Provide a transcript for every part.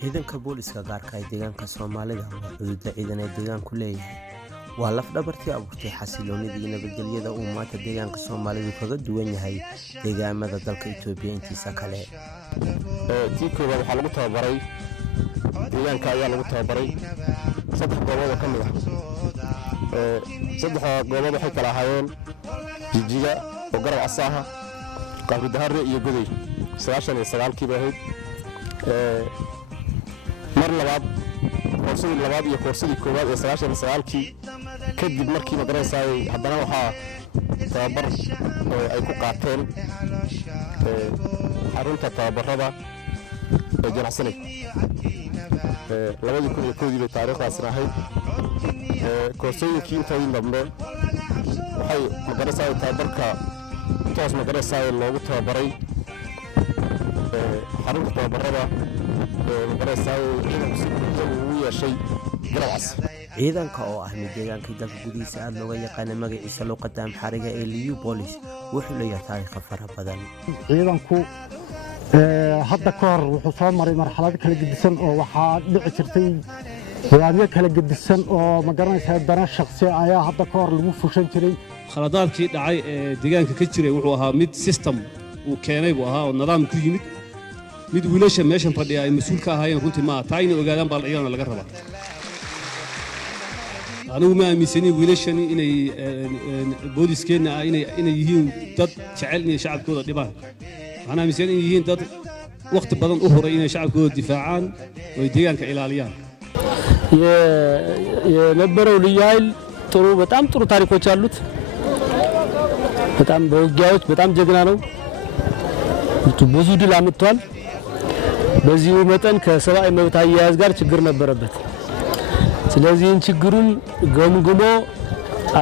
ciidanka booliska gaarka ah deegaanka Soomaalida waa xuduudda ciidan ee deegaanku leeyahay waa laf dhabartii abuurtay xasiloonida iyo nabadgelyada uu maanta deegaanka Soomaalidu kaga duwan yahay deegaamada dalka Itoobiya intiisa kale tiikooda waxa lagu tababaray deegaanka ayaa lagu tababaray saddex goobood ka mid ah saddex goobood waxay kala ahaayeen jijiga oo garab asaaha qabri dahare iyo goday 99 kiiba ahayd mar labaad korsadii labaad iyo korsadii koowaad ee 99 kii kadib markii madrasay haddana waxa tababar ay ku qaateen xarunta tababarada ee janacsanay 2001 taariikhdaas ahayd korsadii inta dambe waxay madrasay tababarka toos madrasay loogu tababaray xarunta tababarada ciidanka oo ah mid deegaankii dalka gudihiisa aad looga yaqaanay magaciisa luqadda Amxaariga ee Liyu Police wuxuu leeyahay taariikh fara badan ciidanku hadda ka hor wuxuu soo maray marxalad kala gedisan oo waxaa dhici jirtay nidaamyo kala gedisan oo ma garanaysaa dana shakhsi ayaa hadda ka hor lagu fushan jiray khaladaadkii dhacay ee deegaanka ka jiray wuxuu ahaa mid system uu keenay buu ahaa oo nidaam ku yimid mid wiilasha meeshan fadhiya ay mas'uul ka ahaayeen runtii ma taayna ogaadaan baa ciidan laga rabaa anigu ma aaminsani wiilashani inay booliskeenna inay yihiin dad jecel inay shacabkooda dhibaan waxaan aaminsanahay inay yihiin dad waqti badan u horay inay shacabkooda difaacaan oo deegaanka ilaaliyaan የነበረው ልዩ ኃይል በጣም ጥሩ ታሪኮች አሉት በጣም በውጊያዎች በጣም ጀግና ነው ብዙ ድል አምጥቷል በዚሁ መጠን ከሰብአዊ መብት አያያዝ ጋር ችግር ነበረበት ስለዚህ ችግሩን ገምግሞ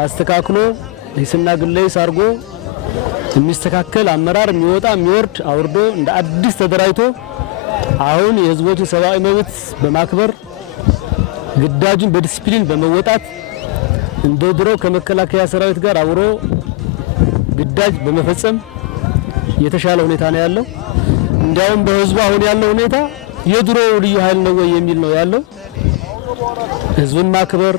አስተካክሎ ሂስና ግለይስ አርጎ የሚስተካከል አመራር የሚወጣ የሚወርድ አውርዶ እንደ አዲስ ተደራጅቶ አሁን የህዝቦችን ሰብአዊ መብት በማክበር ግዳጁን በዲሲፕሊን በመወጣት እንደ ድሮ ከመከላከያ ሰራዊት ጋር አብሮ ግዳጅ በመፈጸም የተሻለ ሁኔታ ነው ያለው እንዲያውም በህዝቡ አሁን ያለው ሁኔታ የድሮ ልዩ ኃይል ነው የሚል ነው ያለው ህዝብን ማክበር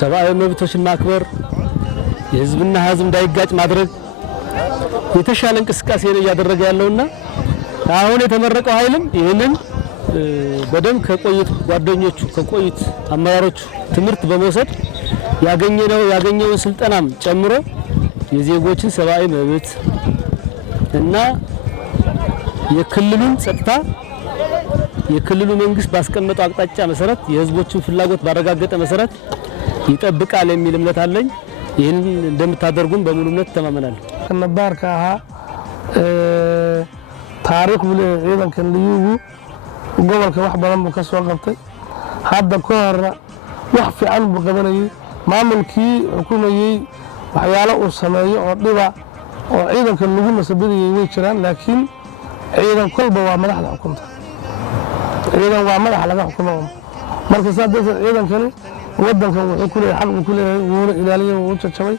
ሰብአዊ መብቶችን ማክበር የህዝብና ህዝብ እንዳይጋጭ ማድረግ የተሻለ እንቅስቃሴ ነው ያደረገ ያለውና አሁን የተመረቀው ኃይልም ይሄንን በደም ከቆይት ጓደኞቹ ከቆይት አመራሮቹ ትምህርት በመውሰድ ያገኘው ስልጠናም ጨምሮ የዜጎችን ሰብአዊ መብት እና የክልሉን ጸጥታ የክልሉ መንግስት ባስቀመጠው አቅጣጫ መሰረት የህዝቦችን ፍላጎት ባረጋገጠ መሰረት ይጠብቃል የሚል እምነት አለኝ ይሄን እንደምታደርጉም በሙሉ እምነት ተማመናለሁ ከነባርካ ታሪክ ብለ ciidankan liyugu gobolka wax badan buu ka soo qabtay hadda ka hor wax fiican buu qabanayay maamulkii xukumayay waxyaalo uu sameeyo oo dhiba oo ciidankan lagu nasabadiyay way jiraan laakiin ciidan kolba waa madaxda xukunta ciidan waa madax laga xukumo marka saadada ciidankani wadankan wuxuu ku leeyahay xaq uu ku leeyahay wuuna ilaaliyo uu jajabay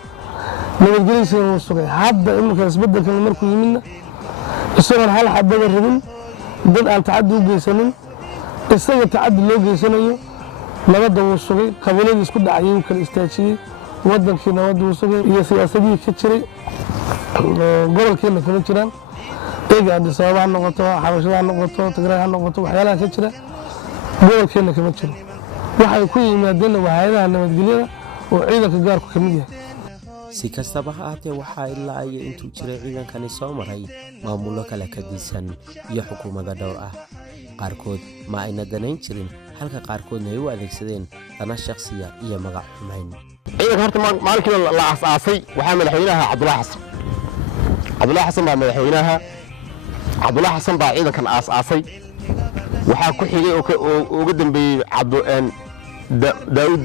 nabadgelyadiisa uu sugay hadda imika isbedelkan markuu yimidna isagoo hal xabada rabin dad aan tacaddi u geysanin isaga tacaddi loo geysanayo nabadda uu sugay qabiilada isku dhacay uu kala istaajiyay wadankii nabadda uu sugay iyo siyaasadii ka jiray gobolkeena kala jiraan eega Addis Ababa noqoto xabashada noqoto Tigray noqoto waxyaalaha ka jira gobolkeena kama jiro waxay ku yimaadeen hay'adaha nabadgelyada oo ciidanka gaarku ka mid yahay si kastaba ha ahaatee waxaa ilaa ay intuu jiray ciidankani soo maray maamulo kala kadisan iyo xukuumadda dhowr ah qaarkood ma ayna danayn jirin halka qaarkoodna ay u adeegsadeen dana shakhsiya iyo magac xumayn ciidanka horta maalintii la aasaasay waxaa madaxweynaha Cabdullaahi Xasan baa madaxweynaha Cabdullaahi Xasan baa ciidankan aasaasay waxaa ku xigay oo ugu dambeeyay Daawud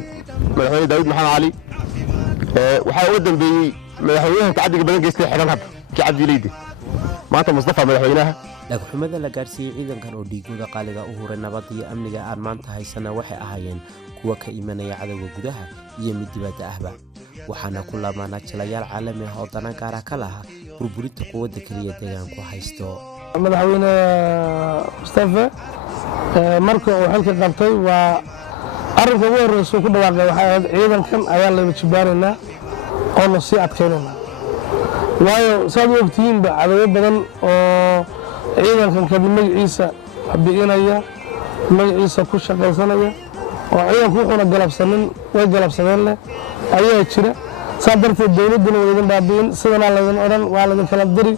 madaxweyne Daawud Maxamed Cali waxaa ugu dambeeyay madaxweynaha tacaddiga badan geystay xiran hadda Cabdileeyde maanta Mustafa madaxweynaha dhagxumada la gaarsiiyay ciidankan oo dhiigooda qaaliga u huray nabadda iyo amniga aan maanta haysana waxay ahaayeen kuwa ka imanaya cadawga gudaha iyo mid dibadda ahba waxaana ku lamaana jilayaal caalami ah oo dana gaar ah ka laha burburinta quwadda kaliya deegaanku haysto madaxweyne Mustafa marka uu xilka qabtay waa arrinka ugu horreysay ku dhawaaqay waxay ahayd ciidankan ayaa la jibaanaynaa oo la sii adkaynaynaa waayo saad u ogtihiinba cadawyo badan oo ciidankan kadib magaciisa bi'inaya magaciisa ku shaqaysanaya oo ciidanku wuxuuna galabsanin way galabsadeen leh ayaa jira saa darteed dowladduna waa idin baabi'in sidanaa laydin odhan waa laydin kala diri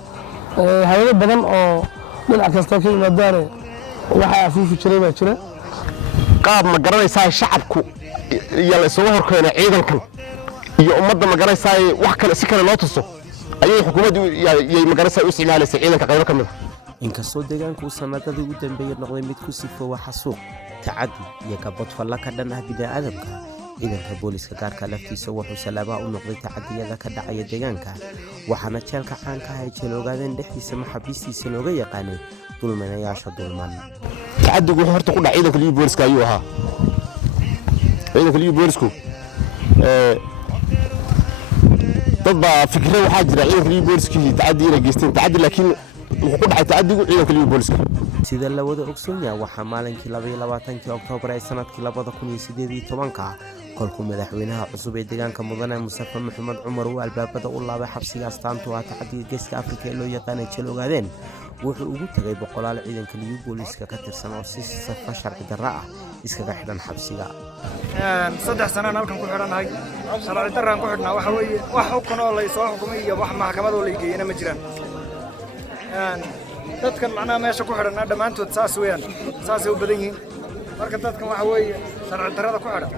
hayado badan oo dhinac kasta ka yimaadaane waxaa afuufi jiray baa jira qaab ma garanaysaa shacabku iyo la isugu horkeena ciidankan iyo ummadda ma garanaysaa wax kale si kale loo tuso ayay xukuumaddu iyo ma garanaysaa u isticmaalaysay ciidanka qaybo ka mid ah inkastoo deegaanku sanadadii ugu dambeeyay noqday mid ku sifoowa xasuuq tacadi iyo kabadfalla ka dhan ah bini'aadamka ciidanka booliska gaarka laftiisa wuxuu salaabaha u noqday tacadiyada ka dhacaya deegaanka waxaana jeelka caanka ah ay jeeloogaadeen dhexdiisa maxaabiistiisa looga yaqaanay dulminayaasha dulman tacadigu wuxuu horta ku dhac ciidanka liyu booliska ayuu ahaa ciidanka liyu boolisku dad baa fikre waxaa jira ciidanka liyu booliskii tacadi inay geysteen tacadi laakiin wuxuu ku dhacay tacadigu ciidanka liyu booliska sida la wada ogsoon yahay waxaa maalinkii 22 Oktoobar ee sanadkii 2018 kolkuu madaxweynaha cusub ee deegaanka mudane Mustafa Maxamed Cumar uu albaabada u laabay xabsiga astaantu ah tacadiga geeska Afrika ee loo yaqaan jeeloogaadeen wuxuu ugu tagay boqolaal ciidanka liyu booliska ka tirsan oo si safa sharci darro ah iskaga xidhan xabsiga 3 sano halkan ku xidhanahay sharci darraan ku xidhnaa waxa weeye wax xukun oo la soo xukumay iyo wax maxkamad oo la geeyana ma jiraan dadkan macnaha meesha ku xidhanaa dhammaantood saas weeyaan saasay u badan yihiin marka dadkan waxa weeye sharci darrada ku xidhan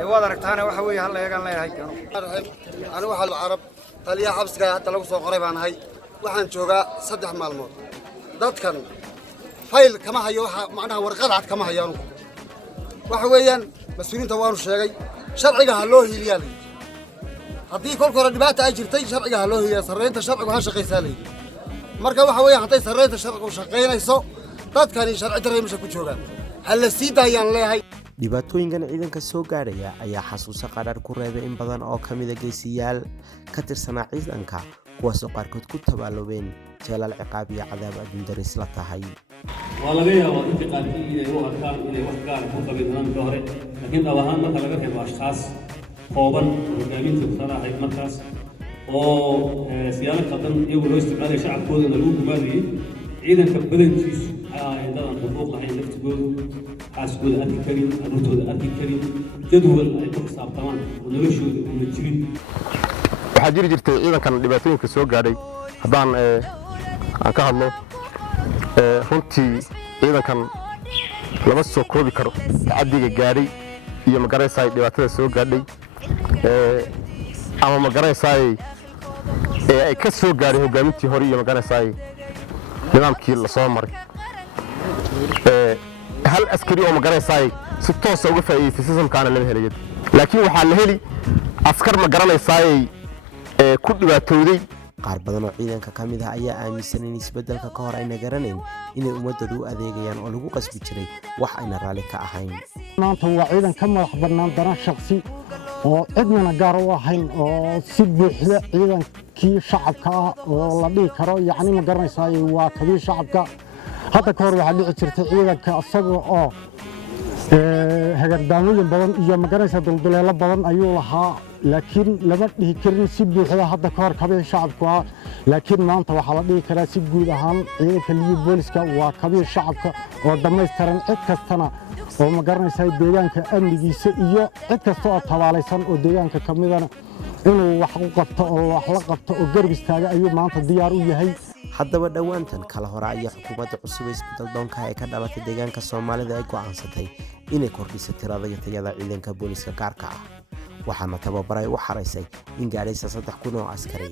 ee waad aragtaana waxa weeye hal eegan leeyahay anigu waxa carab taliya xabsiga hadda lagu soo qoray baan ahay waxaan joogaa 3 maalmood dadkan fayl kama hayo waxa macnaha warqad cad kama hayo anigu waxa weeyaan mas'uuliyiinta waanu sheegay sharciga ha loo hiiliyay haddii kolka hore dhibaato ay jirtay sharciga ha loo hiiliyay sarreynta sharcigu ha shaqaysaa leeyahay marka waxa weeyaan hadday sarreynta sharcigu shaqaynayso dadkani sharci darro meesha ku joogaan hal la sii daayaan leeyahay dhibaatooyinkan ciidanka soo gaaraya ayaa xasuuso qadhaadh ku reebay in badan oo ka mid ah geesiyaal ka tirsanaa ciidanka kuwaasoo qaarkood ku tabaaloobeen jeelal ciqaab iyo cadaab adduun daris la tahay waa laga yaabaa dadka qaarkii inay u arkaan inay wax gaara ku qabeen nidaamka hore laakiin dhab ahaan marka laga reebo ashkaas kooban hogaaminta sare ahayd markaas oo siyaalo qadan iyagoo loo isticmaalaya shacabkoodana lagu gumaadayay ciidanka badankiisu waxay dadan xuquuq lahayn laftigoodu xaaskooda arki karin carruurtooda arki karin jadwal ay ku xisaabtamaan oo noloshooda una jirin waxaa jiri jirtay ciidankan dhibaatooyinka soo gaadhay haddaan aan ka hadlo runtii ciidankan lama soo koobi karo tacadiga gaadhay iyo ma garanaysaa dhibaatada soo gaadhay ama ma garanaysaa ay ka soo gaadhay hogaamintii hore iyo ma garanaysaa nidaamkii la soo maray hal askari oo ma garanaysaa si toos ah uga faa'iideystay sistamkaana lama helayo laakiin waxaa la heli askar ma garanaysaa ku dhibaatooday qaar badan oo ciidanka ka mid ah ayaa aaminsan in isbeddelka ka hor ayna garanayn inay ummadooda u adeegayaan oo lagu qasbi jiray wax ayna raalli ka ahayn maanta waa ciidan ka madax bannaan dana shakhsi oo cidnana gaar u ahayn oo si buuxda ciidankii shacabka ah oo la dhihi karo yacni ma garanaysaa waa kabii shacabka hadda ka hor waxaa dhici jirtay ciidanka isaga oo hagardaamooyin badan iyo ma garanaysaa dulduleelo badan ayuu lahaa laakiin lama dhihi karin si buuxda hadda ka hor kabii shacabku ah laakiin maanta waxaa la dhihi karaa si guud ahaan ciidanka liyu booliska waa kabii shacabka oo dhammaystiran cid kastana oo ma garanaysaa deegaanka amnigiisa iyo cid kasta oo tabaalaysan oo deegaanka ka midana inuu wax u qabto oo wax la qabto oo garab istaaga ayuu maanta diyaar u yahay haddaba dhowaantan kala hore ayaa xukuumadda cusub ee isbeddel doonka ee ka dhalatay deegaanka soomaalida ay go'aansatay inay kordhiso tirada iyo tayada ciidanka booliska gaarka ah waxaana tababaray u xaraysay in gaadhaysa 3,000 oo askari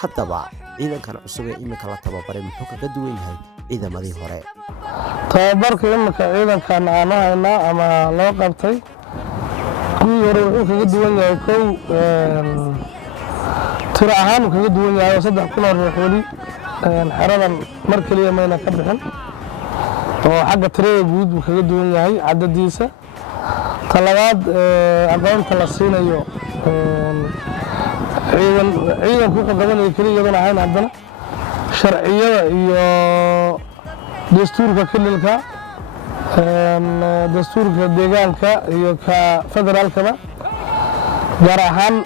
haddaba ciidankan cusub ee imika la tababaray muxuu kaga duwan yahay ciidamadii hore tababarka imika ciidankan aan haynaa ama loo qabtay kuwii hore wuxuu kaga duwan yahay kow tiro ahaan uu kaga duwan yahay oo 3,000 oo ruux weli xeradan mar kaliya mayna ka bixin oo xagga tirada guud uu kaga duwan yahay cadadiisa talabaad aqoonta la siinayo ciidanku wuxuu qabanaya keliya iyadoona ahayn haddana sharciyada iyo dastuurka kililka dastuurka deegaanka iyo ka federaalkaba gaar ahaan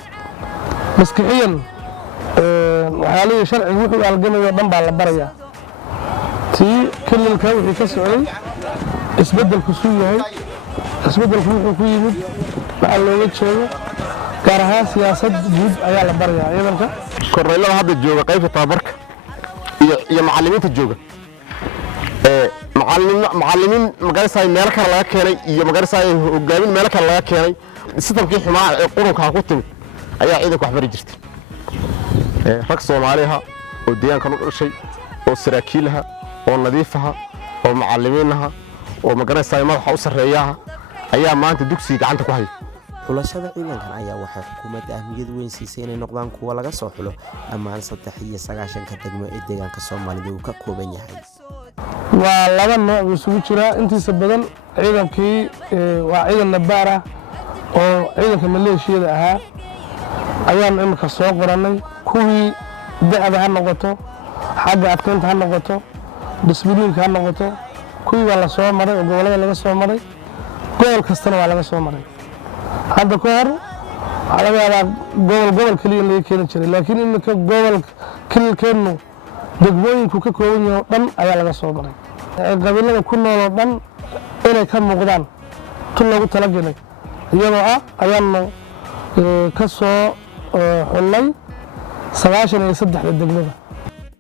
maskixiyan waxyaalihii sharciga wuxuu algamayo dhan baa la barayaa tii kelilka wixii ka socday isbeddelku suu yahay isbeddelku wuxuu ku yimid waxaa looga jeedo gaar ahaan siyaasad guud ayaa la barayaa ciidanka korneylada hadda jooga qaybta tababarka iyo macallimiinta jooga macallimiin magaranaysaa meelo kale laga keenay iyo magaranaysaa hogaamin meelo kale laga keenay sistamkii xumaa ee qurunka ku timid ayaa ciidanka wax bari jirtay rag Soomaaliha oo deegaankan u dhashay oo saraakiilaha oo nadiifaha oo macallimiinaha oo magaranaysaa madaxa u sareeyaha ayaa maanta dugsiga gacanta ku haya xulashada ciidankan ayaa waxay xukuumadda ahmiyad weyn siisay inay noqdaan kuwa laga soo xulo dhammaan 93 degmo ee deegaanka Soomaalida uu ka kooban yahay waa laba nooc isugu jira intiisa badan ciidankii waa ciidan nabaar ah oo ciidanka maleeshiyada ahaa ayaan imika soo qoranay kuwii da'da ha noqoto xagga adkeynta ha noqoto disbiliinka ha noqoto kuwii waa la soo maray oo gobolada laga soo maray gobol kastana waa laga soo maray hadda ka hor waxaa laga yaabaa gobol keliya in laga keeni jiray laakiin imika gobol kelilkeennu degmooyinku ka kooban yahay oo dhan ayaa laga soo maray qabiilada ku nool oo dhan inay ka muuqdaan tun loogu talagalay iyadoo ah ayaanu ka soo xullay 93 degmada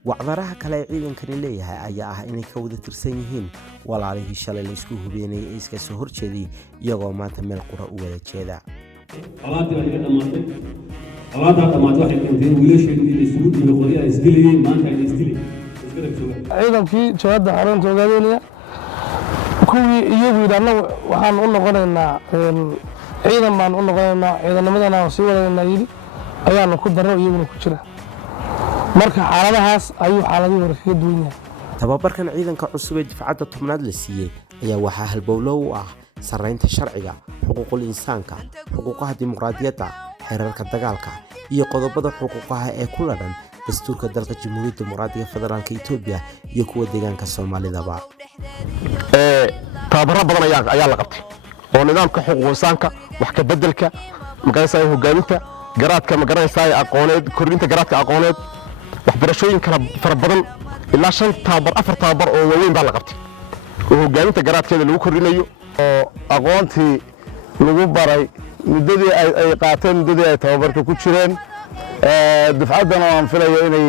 wacdaraha kale ee ciidankani leeyahay ayaa ah inay ka wada tirsan yihiin walaalihii shalay la isku hubeenayay ee iska soo horjeeday iyagoo maanta meel qura u wada jeeda alaabtii ay dhamaatay waxay keentay wiilasheedu inay isugu dhiibay qoryaha isdilayeen maanta ay isdilayeen ciidankii jabhadda xarunta ogaadeynaya kuwii iyagu yidhaahna waxaan u noqonaynaa ciidan baan u noqonaynaa ciidanimadana aan sii wadanaynaa yidhi ayaanu ku darro iyaguna ku jira marka xaaladahaas ayuu xaaladihii hore kaga duwan yahay tababarkan ciidanka cusub ee difacadda tobnaad la siiyey ayaa waxaa halbowlo u ah sarraynta sharciga xuquuqul insaanka xuquuqaha dimuqraadiyadda xeerarka dagaalka iyo qodobada xuquuqaha ee ku ladhan dastuurka dalka jamhuuriyadda dimuqraadiga federaalka Itoobiya iyo kuwa deegaanka Soomaalidaba tababaro badan ayaa la qabtay oo nidaamka xuquuqul insaanka wax ka bedelka magaranaysaa hogaaminta garaadka magaranaysaa aqooneed kordhinta garaadka aqooneed waxbarashooyin kala fara badan ilaa 5 tababar 4 tababar oo waaweyn baa la qabtay oo hogaaminta garaadkeeda lagu kordhinayo oo aqoontii lagu baray muddadii ay qaateen muddadii ay tababarka ku jireen dufcaddana waan filayo inay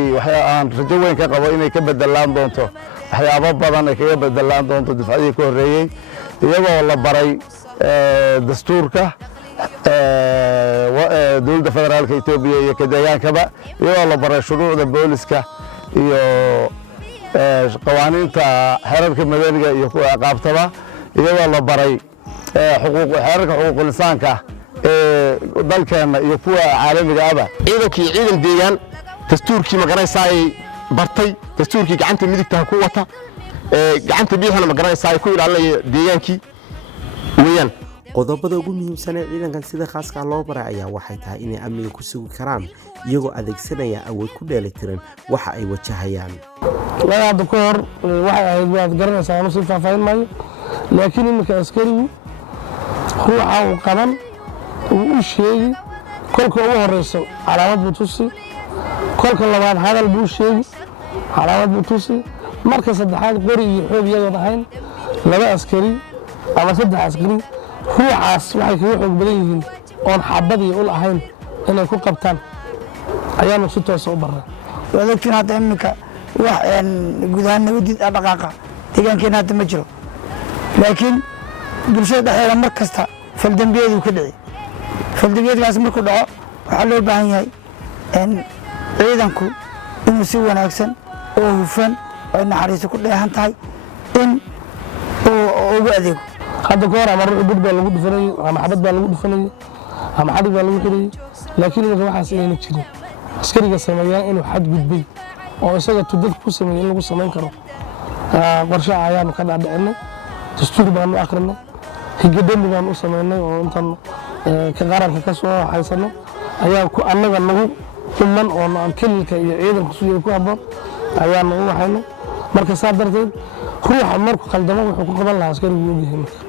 aan rajo weyn ka qabo inay ka bedelaan doonto waxyaabo badan ay kaga bedelaan doonto dufcadii ka horreeyey iyagoo la baray dastuurka dowladda federaalka Itoobiya iyo ka deegaankaba iyagoo la baray shuruucda booliska iyo qawaaniinta xeerarka madaniga iyo kuwa aqaabtaba iyagoo la baray xeerarka xuquuqul insaanka ee dalkeena iyo kuwa caalamiga ah ciidan deegaan dastuurkii magaranaysaa ay bartay dastuurkii gacanta midigta ku wata gacanta bidixna magaranaysaa ay ku ilaalinaya deegaankii weeyaan qodobada ugu muhiimsan ee ciidankan sida khaaska loo baray ayaa waxay tahay inay amniga ku sugi karaan iyagoo adeegsanaya awood ku dheelitiran waxa ay wajahayaan hadda ka hor waxay ahayd waad garanaysaa aanu si faahfaahin maayo laakiin iminka askarigu ruuxa uu qaban uu u sheegi kolka ugu horeyso calaamad buu tusi kolka labaad hadal buu sheegi calaamad buu tusi marka saddexaad qori iyo xoog iyadoon ahayn 2 askari ama 3 askari ruuxaas waxay kaga xoog badan yihiin oon xabad iyo ul ahayn inay ku qabtaan ayaanu si toos u barnay wadagtiin hadda iminka wax guud ahaan nabadid dhaqaaqa deegaankeena hadda ma jiro laakiin bulshada dhexdeeda mar kasta faldambiyeedu ka dhici faldambiyeedkaas markuu dhaco waxaa loo baahan yahay ciidanku inuu si wanaagsan oo hufan oo naxariiso ku dheehan tahay in uu ugu adeego hadda ka hor ama ruux bud baa lagu dhufanayay ama xabad baa lagu dhufanayay ama xadhig baa lagu xidhayay laakiin iminka waxaas inayna jirin askariga sameeyaan inuu xad gudbay oo isaga tudad ku sameeyay in lagu samayn karo qorshe ayaanu ka dhaadhicinay dastuur baanu akhrinay higgadami baanu u samaynay oo intaan ka qaranka ka soo haysano ayaa ku annaga nagu kuman oo aan kelilka iyo ciidanka sugaya ku habboon ayaanu u waxaynay marka saa darteed ruuxa markuu khaldamo wuxuu ku qaban lahaa askarigu u yahay marka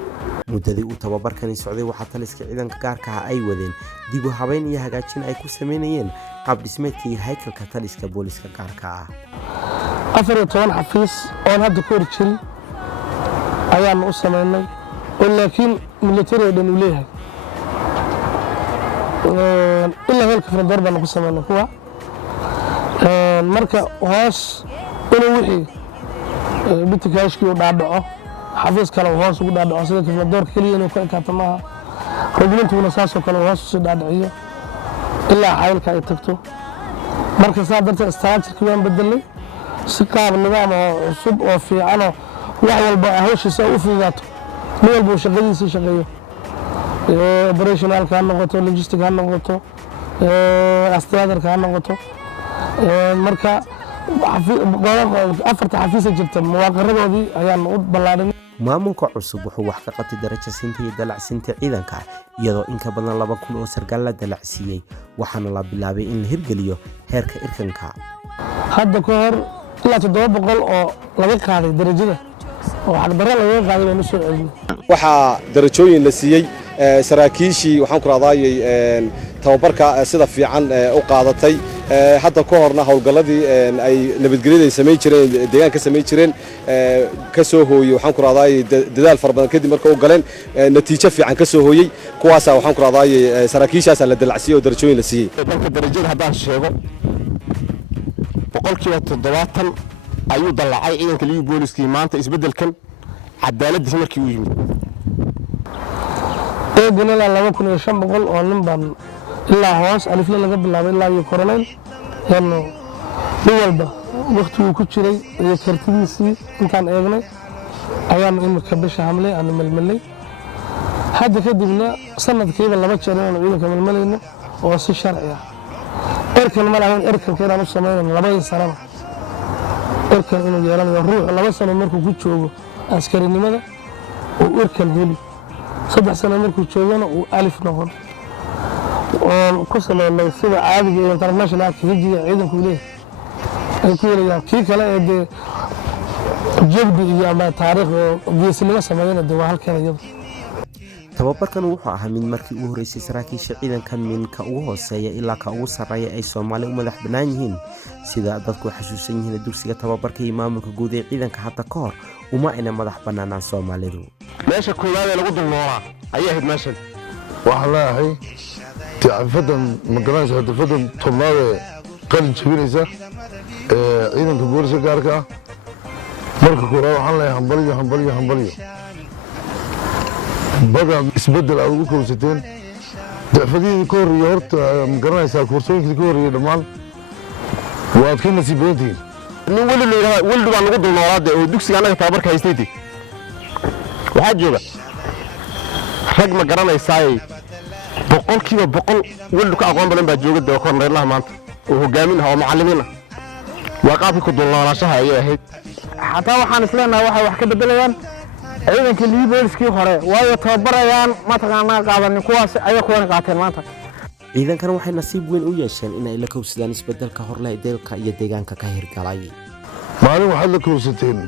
muddadii uu tababarkani socday waxaa taliska ciidanka gaarka ah ay wadeen dib u habeyn iyo hagaajin ay ku sameynayeen qaab dhismeedka iyo haykalka taliska booliska gaarka ah 14 xafiis oo hadda ku hor jiray ayaan u sameynay oo laakiin military dhan u leeyahay ilaa halka fardar baan ku sameynay kuwa marka hoos inuu wixii bitikaashkii u dhaadhaco xafiis kale hoos ugu dhaadhaco sida kafladoor kaliya inuu ka ekaato maaha rajulintuna saasoo kale hoos usii dhaadhiciyo ilaa xaylka ay tagto marka saa darteed istaraatiijkii waan bedelay si qaab nidaam oo cusub oo fiican oo wax walba hawshiisa u fududaato nin walba uu shaqadiisii shaqeeyo operationalka ha noqoto logistic ha noqoto astradarka ha noqoto marka afarta xafiisa jirta muwaaqaradoodii ayaan u ballaadhin maamulka cusub wuxuu wax ka qabtay darajo siinta iyo dalacsiinta ciidanka iyadoo in ka badan 2,000 oo sargaal la dalacsiiyey waxaana la bilaabay in la hirgeliyo heerka irkanka hadda ka hor ilaa 700 oo laga qaaday darajada oo xaqdarro laga qaaday baan u soo celinay waxaa darajooyin la siiyey saraakiishii waxaan ku raadayay tababarka sida fiican u qaadatay hadda ka horna hawlgalladii ay nabadgelyada sameyn jireen deegaanka sameyn jireen ka soo hooyay waxaan ku raadayay dadaal far badan kadib marka uu galeen natiijo fiican ka soo hooyay kuwaas waxaan ku raadayay saraakiishaas la dalacsiiyay oo darajooyin la siiyey marka darajada haddaan sheego boqolkiiba 70 ayuu dalacay ciidanka liiga booliskii maanta isbedelkan cadaaladdiisa markii uu yimid eegana ilaa 2,500 oo nin baan ilaa hoos alifle laga bilaabay ilaa iyo koronel nin walba waqtiguu ku jiray iyo kartidiisii intaan eegnay ayaan imika bisha hamlay aan melmelay hadda kadibna sanadkiiba 2 jeer inaan ciidanka melmelayno oo si sharci ah erkan ma lahayn erkanka inaan u sameynayno 2 sanaba erkan inuu yeelanayo ruux 2 sano markuu ku joogo askarinimada uu erkan heli 3 sano markuu joogana uu alif noqon oo ku sameeyay sida caadiga ee international hijiga ciidanku leeyahay ay ku yeelayaan kii kale ee jabdi iyo ama taariikh oo geesinimo sameeyay waa halkan iyada tababarkan wuxuu ahaa mid markii uu horeysay saraakiisha ciidanka minka ugu hooseeya ilaa ka ugu sarreeya ay Soomaali u madax banaan yihiin sida dadku xasuusan yihiin dugsiga tababarka iyo maamulka guud ee ciidanka hadda ka hor uma ayna madax banaanaan Soomaalidu meesha koowaad ee lagu dulnoolaa ayay ahayd meeshan waxaan leeyahay تعرفت مقرنش هتفت طلاب قلب شبيريسا إذا كبور سكاركا مرك كورا وحنا همبليو بدأ يسبدل أبوك وستين تعرفتي كور يورت مقرنش كورسين كور يدمان وأتكلم سيبوتي ولد baan ugu dulnoolaad oo dugsiga anaga tababarka haystay waxa jooga rag ma garanaysaa boqolkiiba boqol wuldu ka aqoon badan baa jooga korneelaha maanta oo hogaaminaha oo macallimiin ah waa qaabkii ku dulnoolaashaha ay ahayd xataa waxaan isleenahay waxa wax ka bedelayaan ciidanka liibooliskii hore waayo tababarayaan ma taqaanaa qaadan kuwaas ay kuwan qaateen maanta ciidankan waxay nasiib weyn u yeesheen in ay la kowsadaan isbedelka horleh dalka iyo deegaanka ka hirgalay maalin waxaad la kowsateen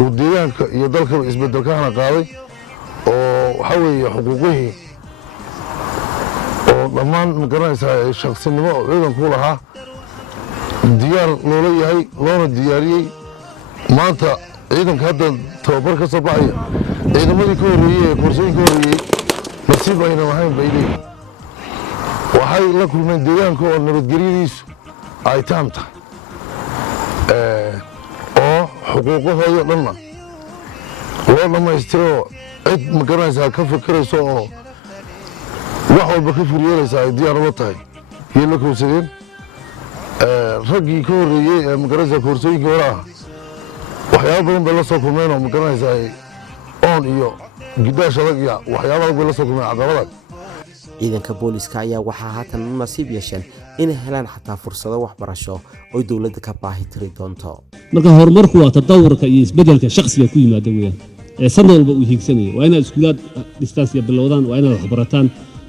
oo deegaanka iyo dalka isbedelkana qaaday oo waxa weeye xuquuqihii oo dhammaan ma garanaysaa shakhsinimo oo ciidanku lahaa diyaar loola yahay loona diyaariyey maanta ciidanka hadda tababar ka soo baxaya ciidamadii ka horreeyey ee koorsooyinka horreeyey nasiib ayna lahayn bay leeyihin waxay la kulmeen deegaanka oo nabadgelyadiisu ay taam tahay oo xuquuqahooda dhanna loo dhammaystiro cid ma garanaysaa ka fikirayso oo wax walba ka furyeelaysaa ay diyaar ula tahay yay la kowsadeen raggii ka horreeyey ee ma garanaysaa koorsooyinkii hore ah waxyaabo badan bay la soo kulmeen oo ma garanaysaa oon iyo gidaash adag iyo waxyaabo adag bay la soo kulmeen caqabadaas ciidanka booliska ayaa waxaa haatan u nasiib yeesheen inay helaan xataa fursado waxbarasho oo dowladda ka baahi tiri doonto marka horumarku waa tadawurka iyo isbedelka shakhsiga ku yimaada weeyaan ee sanad walba uu hiigsanaya waa inaad iskuulaad dhistaasiya bilowdaan waa inaad waxbarataan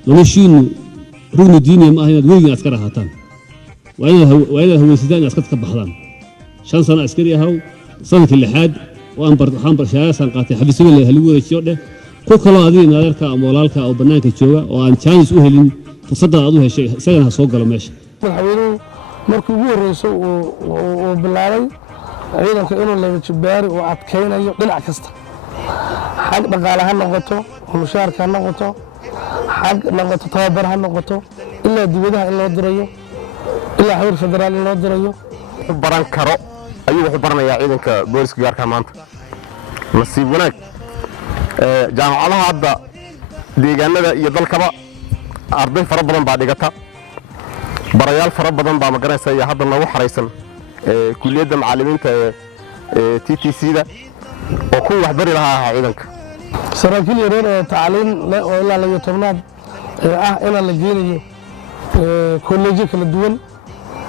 noloshiinu rugni diiniya ma aha inaad weligiin askar ahaataan waa inaad haweysadaan inaad askarta ka baxdaan 5 sano askari ahaw sanadkii 6 waan barshaasan qaatay xafiisyada la heli wareejiyo dheh ku kala adiga adeerka ama walaalka oo banaanka jooga oo aan chance u helin fursadda aad u heshay isagana soo galo meesha madaxweynuhu markii ugu horreysay uu bilaabay ciidanka inuu laba jibaari uu adkaynayo dhinac kasta xag dhaqaale ha noqoto mushaarka ha noqoto xag noqoto tababar ha noqoto ilaa dibadaha in loo dirayo ilaa xeer federaal in loo dirayo baran karo ayuu wuxuu baranayaa ciidanka booliska gaarka maanta nasiib wanaag jaamacadaha hadda deegaanada iyo dalkaba arday fara badan baa dhigata barayaal fara badan baa magaranaysa iyo hadda noogu xaraysan kulliyadda macallimiinta ee TTC-da oo ku wax bari lahaa ciidanka saraakiil yaryar oo tacliin leh oo ilaa laga tobnaad ah inaan la geenayo kolleejyo kala duwan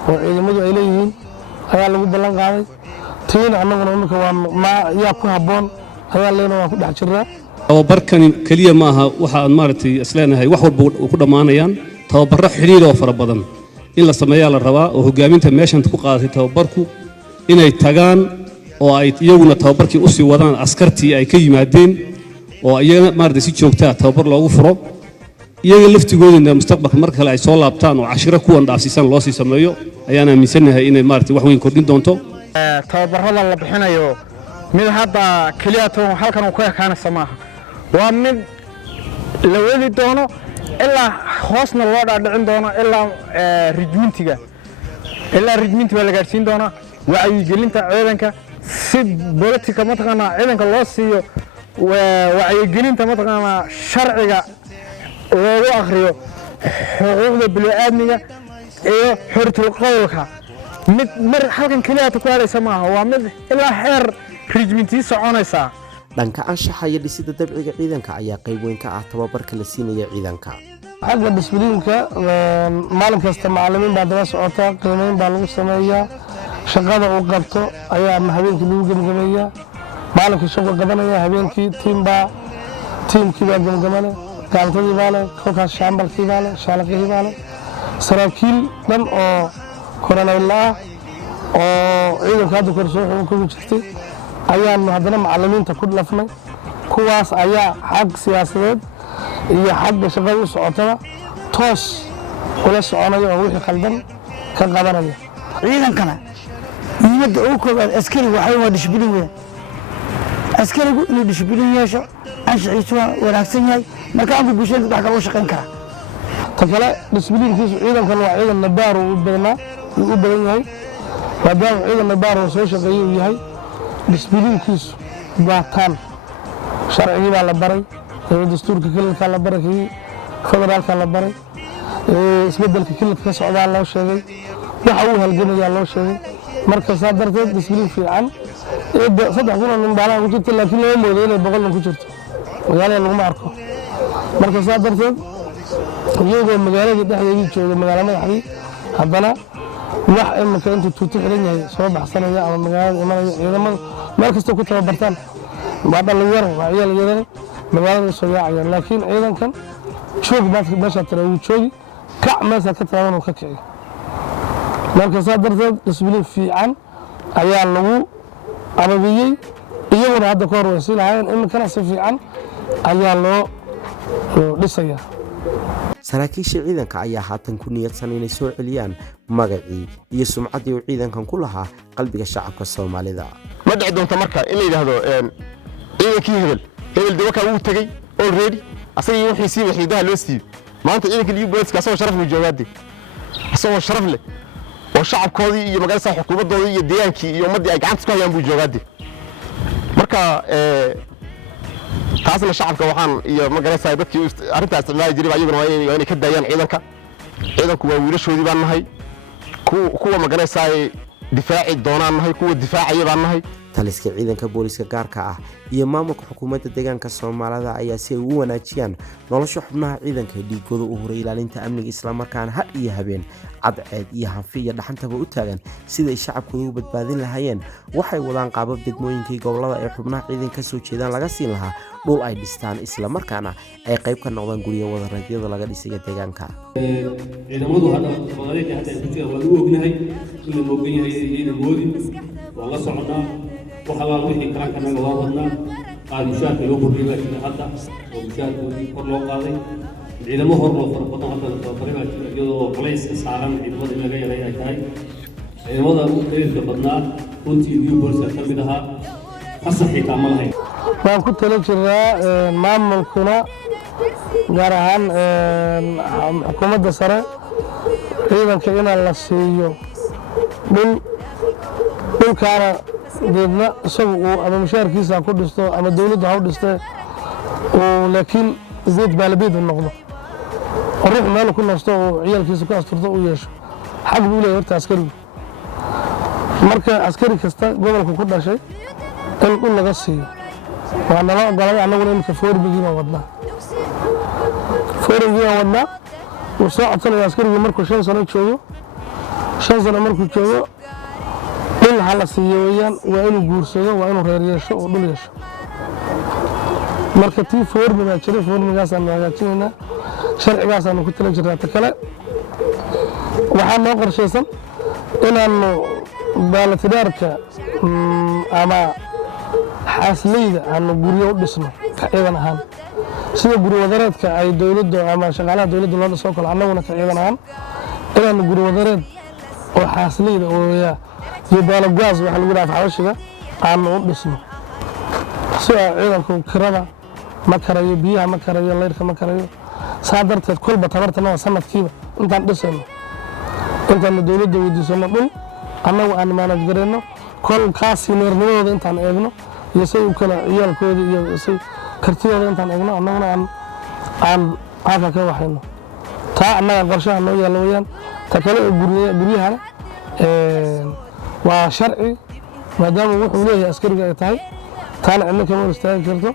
oo ciidamadu ay leeyihiin ayaa lagu ballan qaaday tiina annaguna imika waa yaa ku habboon ayaa leena waan ku dhex jirnaa tababarkani keliya ma aha waxa aan maaragtay isleenahay wax walba ku dhammaanayaan tababarro xidhiidh oo fara badan in la sameeyaa la rabaa oo hogaaminta meeshan ku qaadatay tababarku inay tagaan oo ay iyaguna tababarkii u sii wadaan askartii ay ka yimaadeen oo iyagana maaragtay si joogtaa tababar loogu furo iyaga laftigoodina mustaqbalka mar kale ay soo laabtaan oo cashiro kuwan dhaafsiisan loo sii sameeyo ayaan aaminsanahay inay maaragtay wax weyn kordhin doonto tababarrada la bixinayo mid hadda keliya toon halkan uu ku ekaanaysa maaha waa mid la wadi doono ilaa hoosna loo dhaadhicin doono ilaa rijmintiga la gaadhsiin doonaa wacyigelinta ciidanka si bolitika mataqaanaa ciidanka loo siiyo wacyigelinta mataqaanaa sharciga loogu akhriyo xuquuqda bini'aadmiga iyo xortul qowlka mid mar halkan keliya ku hadlaysa maaha waa mid ilaa xeer rijmintii soconaysa dhanka anshaxa iyo dhisida dabciga ciidanka ayaa qayb weyn ka ah tababarka la siinaya ciidanka xagga disbiliinka maalin kasta macallimiin baa daba socota qiimeyn baa lagu sameeyaa shaqada uu qabto ayaa habeenkii lagu gemgameeyaa maalinkii shaqo qabanaya habeenkii tiimkii baa gemgamane gaantadii baa leh kolkaas shaambalkii baa leh shaalaqihii baa leh saraakiil dhan oo koronayla ah oo ciidanka hadda kor soo xukunkumi jirtay ayaanu haddana macallimiinta ku lafnay kuwaas ayaa xag siyaasadeed iyo xagga shaqada u socotada toos ula soconaya oo wixii khaldan ka qabanaya ciidankana muhiimadda ugu koobaad askarigu waxaa waa dishbilin weyn askarigu inuu dishbilin yeesho anshaxiisu waa wanaagsan yahay marka aanku bulshada wax kale u shaqayn karaa ta kale dishbiliinkiisu ciidankan waa ciidan nabaar uu u badan yahay maadaama ciidan nabaar uu soo shaqeeyey uu yahay dishbiliinkiisu waa taan sharcigii baa la baray dastuurka kililkaa la baray kii federaalka la baray isbedelka kililka ka socdaa loo sheegay waxa uu halgamayaa loo sheegay marka saa darteed disbiliin fiican 3,000 nin baalaan ku jirta laakiin loo moodo inay 100 nin ku jirto magaalada laguma arko marka saa darteed iyagoo magaalada dhexdeedii jooga magaala madaxdii haddana wax imika intuu tuuti xiran yahay soo baxsanaya ama magaalada imanaya ciidamada meel kastoo ku tababartaan waa dhalinyaro waa ciyaal yaryar magaalada soo yaacayaan laakiin ciidankan joog meesha tira uu joogi kac meesha ka taagan oo ka kiciyo marka saa darteed disbiliin fiican ayaa lagu ababiyey iyaguna hadda ka hor waysi lahaayeen iminkana si fiican ayaa loo dhisayaa saraakiisha ciidanka ayaa haatan ku niyadsan inay soo celiyaan magacii iyo sumcaddii uu ciidankan ku lahaa qalbiga shacabka Soomaalida ma dhici doonto marka in la yiraahdo ciidankii hebel dawaka uu tagay already asagii wixii si waxiidaha loo siiyay maanta ciidanka liiga booliska soo sharaf leh joogaade asoo sharaf leh oo shacabkoodii iyo magaalada xukuumadoodii iyo deegaankii iyo ummadii ay gacanta ku hayaan buu joogaade marka taasna shacabka waxaan iyo magaalada dadkii arintaas isticmaali jiray ayaguna waa inay ka daayaan ciidanku waa wiilashoodii baan nahay kuwa magaalada difaaci doonaan nahay kuwa difaacaya baan nahay taliska ciidanka booliska gaarka ah iyo maamulka xukuumadda deegaanka Soomaalida ayaa si ay u wanaajiyaan nolosha xubnaha ciidanka dhiigooda u horay ilaalinta amniga isla markaana had iyo habeen cadceed iyo hanfi iyo dhaxantaba u taagan sida ay shacabkooda u badbaadin lahaayeen waxay wadaan qaabab degmooyinkii gobolada ay xubnaha ciidanka soo jeedaan laga siin lahaa dhul ay dhistaan isla markaana ay qayb ka noqdaan guriga wadareedyada laga dhisay deegaanka ciidamadu hadda Soomaaliyeed hadda ay ku jiraan waa u ognahay in la moogan yahay ciidan moodi waa la soconaa وحلا وحي كلام كنا جوابنا قال مشاهد يوم الربا كذا حتى ومشاهد كل قاضي إذا ما هو فربنا هذا الطريقة يدو بليس صارم إذا ما إلا جاي رأي كاي هذا كيف قدنا كنت يبيو برسالة بدها أصحي كامل هاي waan ku tala jiraa maamulkuna gaar ahaan xukuumadda sare ciidanka inaan la siiyo dhulkaana deedna isagu uu ama mushaarkiisa ku dhisto ama dawladda ha u dhistee uu laakiin beed baalabeed u noqdo oo ruux meel ku nasto oo ciyaalkiisa ku asturto u yeesho xaq buu leeyahay horta askarigu marka askari kasta gobolka ku dhashay in dhul laga siiyo waa nala ogolay annaguna imika foorbigiina wadnaa wuu soo codsanaya askarigii markuu 5 sano joogo 5 sano markuu joogo dhul ha la siiyo weeyaan waa inuu guursado waa inuu reer yeesho oo dhul yeesho marka tii foorbiga jiray foorbigaasaan hagaajinaynaa sharcigaasaan ku tala jirnaa ta kale waxaa noo qorshaysan inaanu baalatidaarka ama xaasleyda aanu guryo u dhisno ka ciidan ahaan sida guri wadareedka ay dawladdu ama shaqaalaha dawladdu loo dhiso kale annaguna ka ciidan ahaan inaanu guri wadareed oo xaasleyda oo iyo baalogaas waxa lagu dhaafaa xabashiga aanu u dhisno sida ciidanku kirada ma karayo biyaha ma karayo leyrka ma karayo saa darteed kulba tabartana sanadkiiba intaan dhisayno intaan dawladdu weydiisano dhul annagu aan manage gareyno kol kaasi neernimadooda intaan eegno iyo say u kala ciyaalkooda iyo say kartidooda intaan eegno annaguna aan halka ka waxayno taa annaga qorshaha noo yaalla weeyaan ta kale guryahana waa sharci maadaama wuxuu leeyahay askariga ay tahay taana cidna kama hor istaagi karto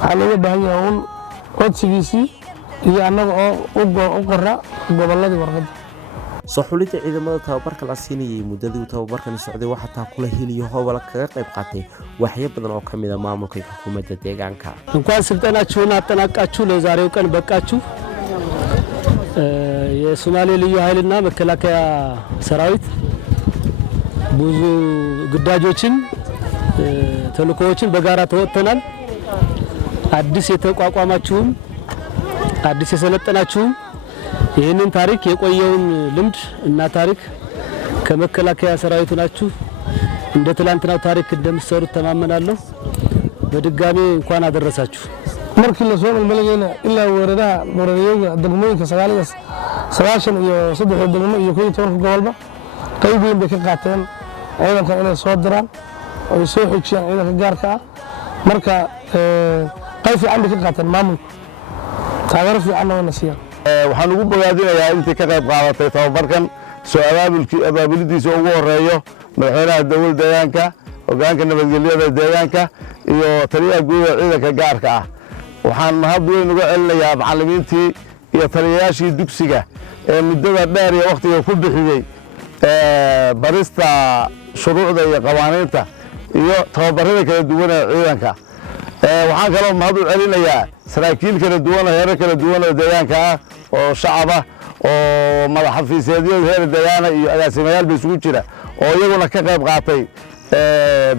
waxaa looga baahan yahay un codsigiisii iyo annaga oo u qora gobolladii warqadda soo xulidda ciidamada tababarka la siinayay muddadii tababarkan socday waxa taa kula heliyo howlo kaga qayb qaatay waxyo badan oo ka mid ah maamulka xukuumadda deegaanka እንኳን ስልጠናችሁን አጠናቃችሁ ለዛሬው ቀን በቃችሁ የሶማሌ ልዩ ኃይልና መከላከያ ሰራዊት ብዙ ግዳጆችን ተልእኮዎችን በጋራ ተወጥተናል አዲስ የተቋቋማችሁም አዲስ የሰለጠናችሁም ይህንን ታሪክ የቆየውን ልምድ እና ታሪክ ከመከላከያ ሰራዊቱ ናችሁ እንደ ትላንትናው ታሪክ እንደምትሰሩት ተማመናለሁ በድጋሚ እንኳን አደረሳችሁ markii la soo malmaleeyna ilaa weerarada degmooyinka 9 iyo 3 degmo iyo 12 gobolba qayb weyn bay ka qaateen ciidanka inay soo diraan oo soo xijiyaan ciidanka gaarka ah marka qayb fiican bay ka qaateen maamulka taageero fiican oo nasiya waxaan ugu bogaadinayaa intii ka qayb qaadatay tababarkan soo abaabulidiisa ugu horeeyo madaxweynaha dawladda deegaanka hoggaanka nabadgelyada deegaanka iyo taliyaha guud ee ciidanka gaarka ah waxaan mahad weyn uga celinayaa macallimiintii iyo taliyayaashii dugsiga ee muddada dheer iyo waqtiga ku bixiyey barista shuruucda iyo qawaaniinta iyo tababarada kala duwan ee ciidanka waxaan kaloo mahad u celinayaa saraakiil kala duwan heerar kala duwan oo deegaanka ah oo shacab ah oo madax xafiiseedyada heer deegaana iyo agaasimayaal bay isugu jira oo iyaguna ka qayb qaatay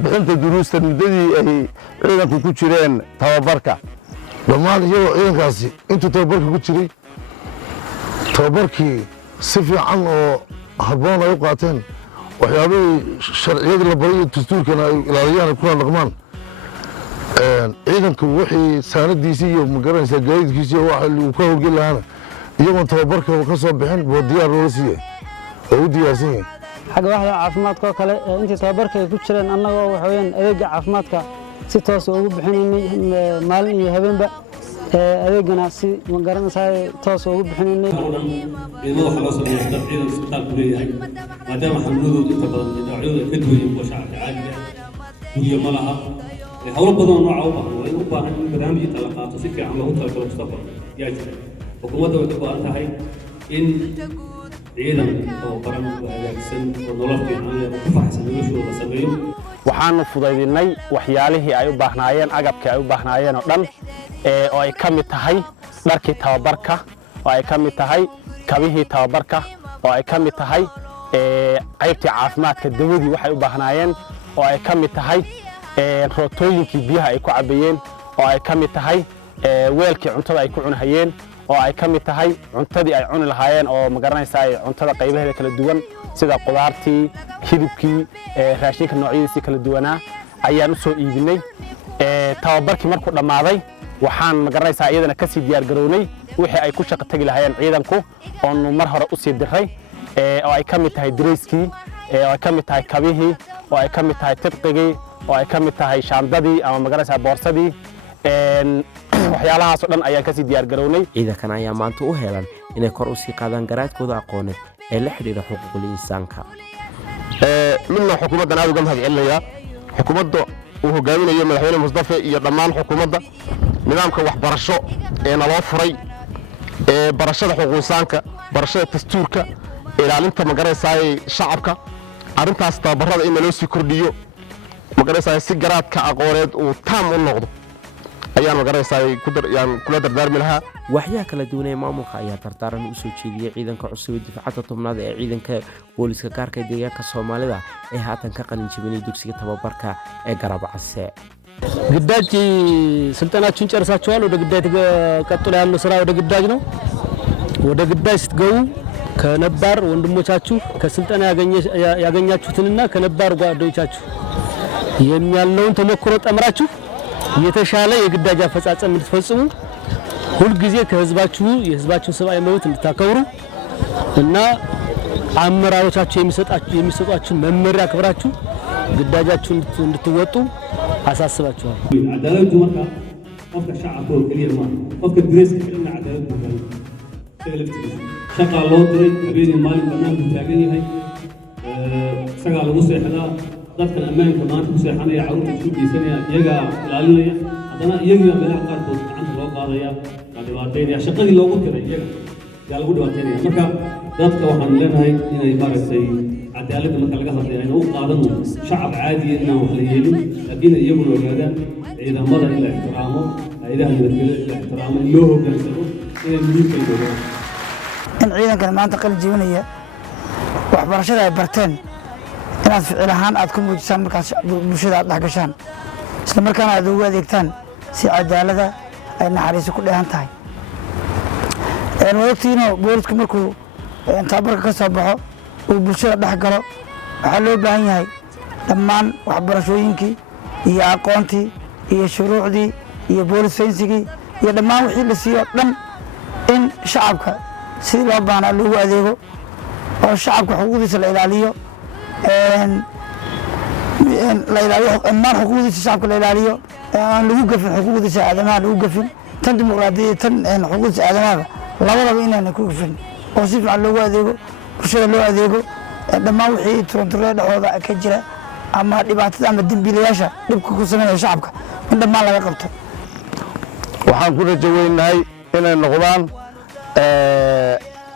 bixinta duruusta muddadii ay ciidanku ku jireen tababarka dhammaan iyagoo ciidankaasi intuu tababarka ku jiray tababarkii si fiican oo habboon ay u qaateen waxyaabihii sharciyadii la baray iyo dastuurkana ay ilaaliyaan ay kula dhaqmaan ciidanku wixii saanadiisii iyo magaranaysaa gaadiidkiisii waxa uu ka howlgeli lahaana iyagoon tababarka ka soo bixin buu diyaar loola siiyey oo u diyaarsan yahay xagga waxda caafimaadka oo kale intii tababarka ay ku jireen annagoo waxa weeyaan adeegga caafimaadka si toos ugu bixinaynay maalin iyo habeenba adeegana si magaranaysaa toos ugu bixinaynay ciidamada waxa loo sameeyaa dad ciidan isbitaal ku leeyahay maadaama xanuunadooda inta badan dhinacyadooda ka duwan yihiin shacabka caadiga guryo ma laha howlo badan oo nooca u baahan waa in u baahan in barnaamij inta la qaato si fiican loogu talagalo mustaqbalka yaa jira xukuumadda way ka go'an tahay in ciidan oo qaran oo hagaagsan oo nolol fiican leh oo ku faraxsan noloshooda sameeyo waxaanu fudaydinay waxyaalihii ay u baahnaayeen agabkii ay u baahnaayeen oo dhan oo ay ka mid tahay dharkii tababarka oo ay ka mid tahay kabihii tababarka oo ay ka mid tahay qaybtii caafimaadka dawadii waxay u baahnaayeen oo ay ka mid tahay rootooyinkii biyaha ay ku cabayeen oo ay ka mid tahay weelkii cuntada ay ku cunahayeen oo ay ka mid tahay cuntadii ay cuni lahaayeen oo ma garanaysaa cuntada qaybaheeda kala duwan sida qudaartii hilibkii raashinka noocyadiisa kala duwanaa ayaan u soo iibinay tababarkii markuu dhamaaday waxaan ma garanaysaa iyadana ka sii diyaar garownay wixii ay ku shaqo tagi lahaayeen ciidanku oo mar hore u sii diray oo ay ka mid tahay dareyskii oo ay ka mid tahay kabihii oo ay ka mid tahay tidqigii oo ay ka mid tahay shaandadii ama ma garanaysaa boorsadii waxyaalahaas oo dhan ayaan ka sii diyaar garownay ciidankan ayaa maanta u helan inay kor u sii qaadaan garaadkooda aqooneed ee la xiriira xuquuqul insaanka midna xukuumaddan aad uga mahadcelinayaa xukuumadda uu hogaaminayo madaxweyne Mustafa iyo dhammaan xukuumadda nidaamka waxbarasho ee naloo furay barashada xuquuqul insaanka barashada dastuurka ilaalinta ma garanaysaa shacabka arrintaas tababarada in loo sii kordhiyo ma garanaysaa si garaadka aqooneed uu taam u noqdo ayaan ma garanaysaa kula dardaarmi lahaa waxyaha kala duwan ee maamulka ayaa tartaaran u soo jeediyay ciidanka cusub ee difaaca tobnaad ee ciidanka booliska gaarka ee deegaanka Soomaalida ee haatan ka qalin jabinay dugsiga tababarka ee Garabcase ግዳጅ ስልጠናችሁን ጨርሳችኋል ወደ ግዳጅ ቀጥሎ ያለው ስራ ወደ ግዳጅ ነው ወደ ግዳጅ ስትገቡ ከነባር ወንድሞቻችሁ ከስልጠና ያገኛችሁትንና ከነባር ጓደኞቻችሁ የሚያለውን ተሞክሮ ጠምራችሁ የተሻለ የግዳጅ አፈጻጸም እንድትፈጽሙ ሁሉ ጊዜ ከህዝባችሁ የህዝባችሁን ሰብአዊ መብት እንድታከብሩ እና አመራሮቻችሁ የሚሰጧችሁ መመሪያ አክብራችሁ ግዳጃችሁን እንድትወጡ አሳስባችኋል። عدالة مرة قفك الشعب كله كلير ما قفك الدريس كلنا عدالة مرة شقة لوطري أبين المال كمان بتلاقيني هاي شقة لمصيح هذا ضدك الأمان كمان مصيح أنا يعود يشوف يسني يجا لالية أنا يجي من القارب عند الوقت هذا يا بعد وقتين يا شقة اللي لو كده يجا يا لو وقتين يا مركب ضدك وحن لنا هاي هنا يبارك سي عدالة مركب لقاها يعني هو قادم شعب عادي إنه وحليين لكن يجون وجدان إذا مضى إلى احترامه إذا هم إلى احترامه له كنسله إلى الملك الجوال. إن عيدا كان ما انتقل الجيونية وحبرشة برتين الناس في الهان أتكون بجسام بشدة حقشان إسلام كان عدوه ذيكتان سي عدالة أن حريص كل هانتاي إن وقتينو بورتكم مركو إن تابرك كسبحه وبشدة حقله حلو بهاي هاي dhammaan waxbarashooyinkii iyo aqoontii iyo shuruucdii iyo boolis saynisigii iyo dhammaan wixii la siiyo dhan in shacabka sidii loo baahnaa loogu adeego oo shacabka xuquuqdiisa la ilaaliyo dhammaan xuquuqdiisa shacabka la ilaaliyo aan lagu gafin xuquuqdiisa aadamaha lagu gafin tan dimuqraadiyadda tan xuquuqdiisa aadamaha labadaba inaanay ku gafin oo si fiican loogu adeego bulshada loo adeego dhammaan wixii turunturada dhexdooda ka jira ama dhibaatada ama dambiilayaasha dhibka ku sameeya shacabka in dhammaan laga qabto waxaan ku rajaynahay inay noqdaan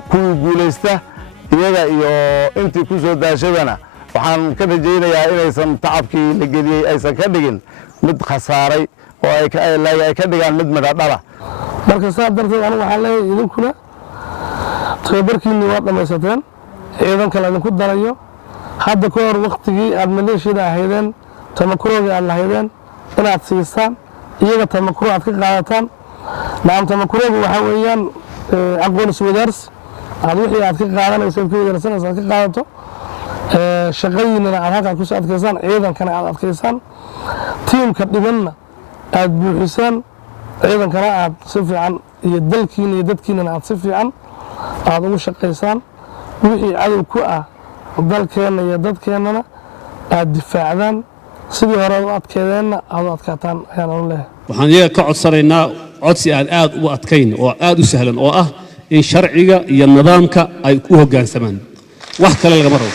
kuwii guulaysta iyaga iyo intii ku soo daashadana waxaan ka rajaynayaa inaysan tacabkii la geliyey aysan ka dhigin mid khasaaray oo ay ka dhigaan mid midho dhala marka saa darteed anigu waxaan leeyahay idinkuna tababarkiinni waa dhammaysateen ciidan kale idinku darayo hadda ka hor waqtigii aad maleeshiyada ahaydeen tamakurooga aad lahaydeen inaad siisaan iyaga tamakuro aad ka qaadataan naam tamakurooga waxaa weeyaan aqoon iswadaars aad wixii aad ka qaadanayso ka wadaarsanayso aad ka qaadato shaqadiinana aad halkaad kusoo adkaysaan ciidankana aad adkaysaan tiimka dhibanna aad buuxisaan ciidankana aad si fiican iyo dalkiina iyo dadkiinana aad si fiican aad ugu shaqaysaan wixii cadow ku ah dalkeenna iyo dadkeennana aad difaacdaan sidii hore u adkeedeenna aad u adkaataan ayaan u leeyahay waxaan iyaga ka codsanaynaa codsi aan aad u adkayn oo aad u sahlan oo ah in sharciga iyo nidaamka ay ku hoggaansamaan wax kale lagama rabo